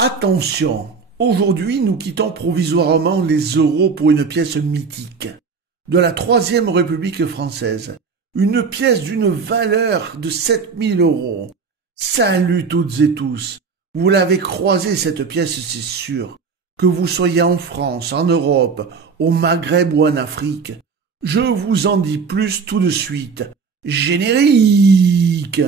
Attention, aujourd'hui nous quittons provisoirement les euros pour une pièce mythique de la Troisième République française, une pièce d'une valeur de 7000 euros. Salut toutes et tous, vous l'avez croisée cette pièce, c'est sûr, que vous soyez en France, en Europe, au Maghreb ou en Afrique. Je vous en dis plus tout de suite. Générique!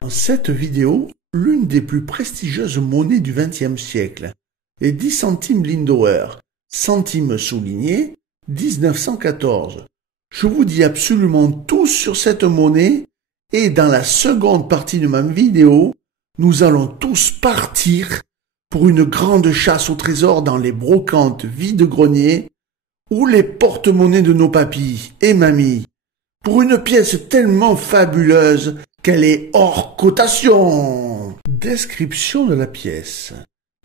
Dans cette vidéo, l'une des plus prestigieuses monnaies du XXe siècle, les 10 centimes Lindauer, centimes soulignés, 1914. Je vous dis absolument tout sur cette monnaie et dans la seconde partie de ma vidéo, nous allons tous partir pour une grande chasse au trésor dans les brocantes vide-greniers ou les porte-monnaies de nos papis et mamies, pour une pièce tellement fabuleuse qu'elle est hors cotation. Description de la pièce.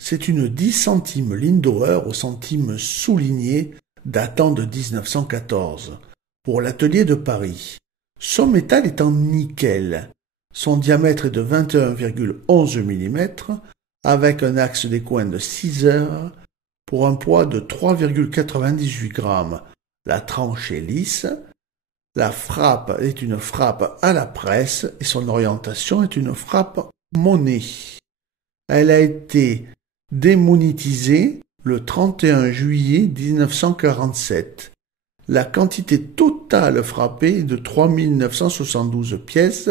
C'est une 10 centimes Lindauer au centime souligné datant de 1914 pour l'atelier de Paris. Son métal est en nickel. Son diamètre est de 21,11 mm avec un axe des coins de 6 heures pour un poids de 3,98 grammes. La tranche est lisse. La frappe est une frappe à la presse et son orientation est une frappe monnaie. Elle a été démonétisée le 31 juillet 1947. La quantité totale frappée est de 3972 pièces,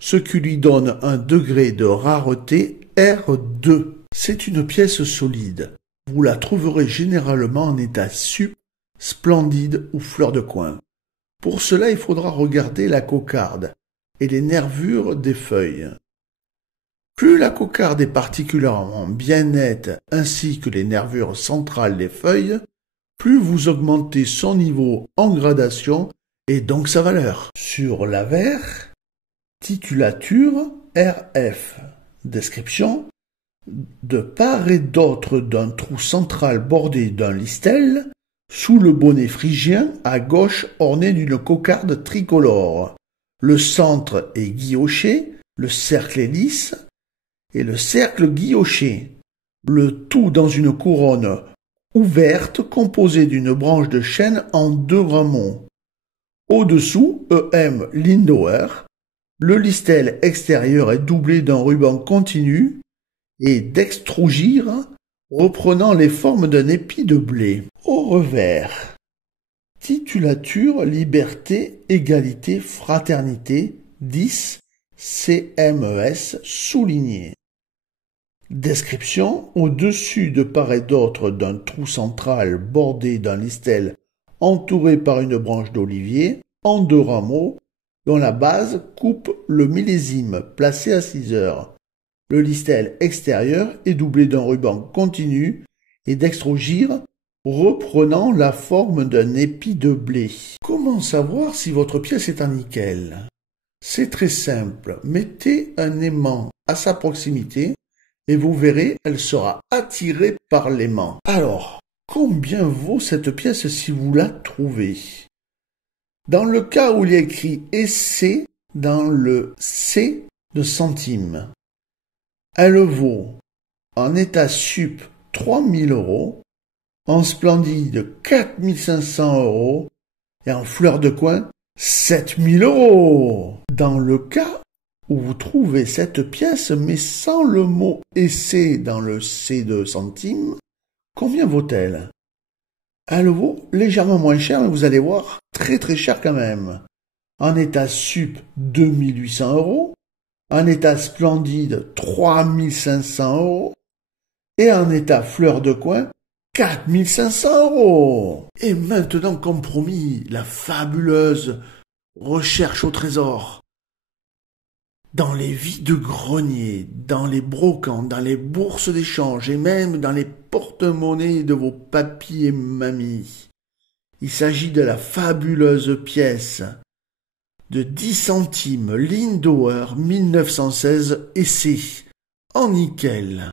ce qui lui donne un degré de rareté R2. C'est une pièce solide. Vous la trouverez généralement en état sup, splendide ou fleur de coin. Pour cela, il faudra regarder la cocarde et les nervures des feuilles. Plus la cocarde est particulièrement bien nette ainsi que les nervures centrales des feuilles, plus vous augmentez son niveau en gradation et donc sa valeur. Sur l'avers, titulature RF. Description: de part et d'autre d'un trou central bordé d'un listel, sous le bonnet phrygien à gauche orné d'une cocarde tricolore. Le centre est guilloché, le cercle est lisse et le cercle guilloché. Le tout dans une couronne ouverte composée d'une branche de chêne en 2 rameaux. Au-dessous, EM Lindauer. Le listel extérieur est doublé d'un ruban continu et dextrogire reprenant les formes d'un épi de blé. Au revers, titulature Liberté, Égalité, Fraternité, 10 CMES souligné. Description: au-dessus de part et d'autre d'un trou central bordé d'un listel entouré par une branche d'olivier en 2 rameaux, dont la base coupe le millésime placé à 6 heures. Le listel extérieur est doublé d'un ruban continu et dextrogire reprenant la forme d'un épi de blé. Comment savoir si votre pièce est en nickel? C'est très simple. Mettez un aimant à sa proximité et vous verrez, elle sera attirée par l'aimant. Alors, combien vaut cette pièce si vous la trouvez? Dans le cas où il est écrit EC dans le C de centimes, elle vaut en état sup 3000 euros, en splendide 4500 euros et en fleur de coin 7000 euros. Dans le cas où vous trouvez cette pièce mais sans le mot EC dans le C de centimes, combien vaut-elle? Elle vaut légèrement moins cher, mais vous allez voir, très très cher quand même. En état sup, 2800 euros. En état splendide, 3500 euros. Et en état fleur de coin, 4500 euros. Et maintenant, comme promis, la fabuleuse recherche au trésor. Dans les vide-greniers, dans les brocantes, dans les bourses d'échange et même dans les porte-monnaies de vos papis et mamies. Il s'agit de la fabuleuse pièce de 10 centimes Lindauer 1916 essai en nickel.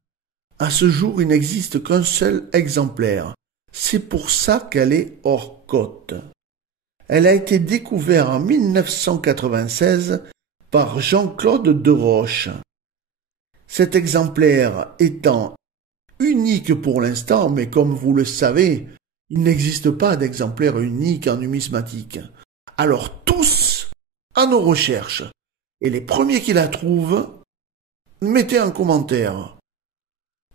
À ce jour, il n'existe qu'un seul exemplaire. C'est pour ça qu'elle est hors cote. Elle a été découverte en 1996 par Jean-Claude Deroche. Cet exemplaire étant unique pour l'instant, mais comme vous le savez, il n'existe pas d'exemplaire unique en numismatique. Alors tous à nos recherches, et les premiers qui la trouvent, mettez un commentaire.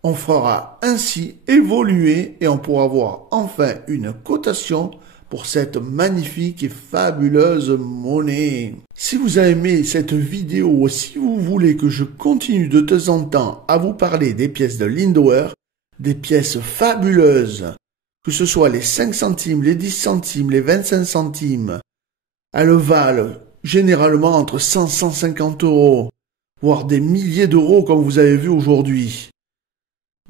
On fera ainsi évoluer et on pourra avoir enfin une cotation pour cette magnifique et fabuleuse monnaie. Si vous avez aimé cette vidéo ou si vous voulez que je continue de temps en temps à vous parler des pièces de Lindauer, des pièces fabuleuses, que ce soit les 5 centimes, les 10 centimes, les 25 centimes, elles valent généralement entre 100 et 150 €, voire des milliers d'euros comme vous avez vu aujourd'hui.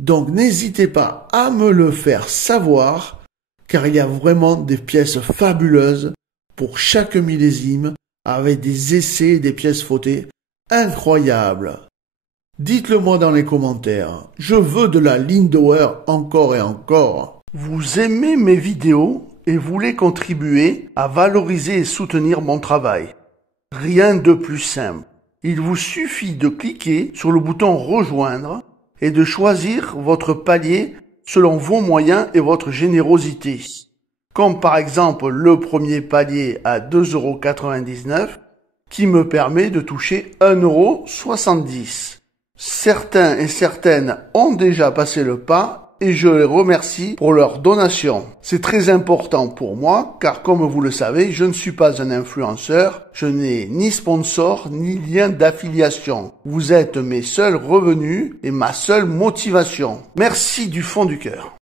Donc n'hésitez pas à me le faire savoir, car il y a vraiment des pièces fabuleuses pour chaque millésime, avec des essais et des pièces fautées incroyables. Dites-le moi dans les commentaires, je veux de la Lindauer encore et encore. Vous aimez mes vidéos et voulez contribuer à valoriser et soutenir mon travail. Rien de plus simple. Il vous suffit de cliquer sur le bouton rejoindre et de choisir votre palier selon vos moyens et votre générosité. Comme par exemple le premier palier à 2,99 € qui me permet de toucher 1,70 €. Certains et certaines ont déjà passé le pas et je les remercie pour leur donation. C'est très important pour moi car comme vous le savez, je ne suis pas un influenceur, je n'ai ni sponsor ni lien d'affiliation. Vous êtes mes seuls revenus et ma seule motivation. Merci du fond du cœur.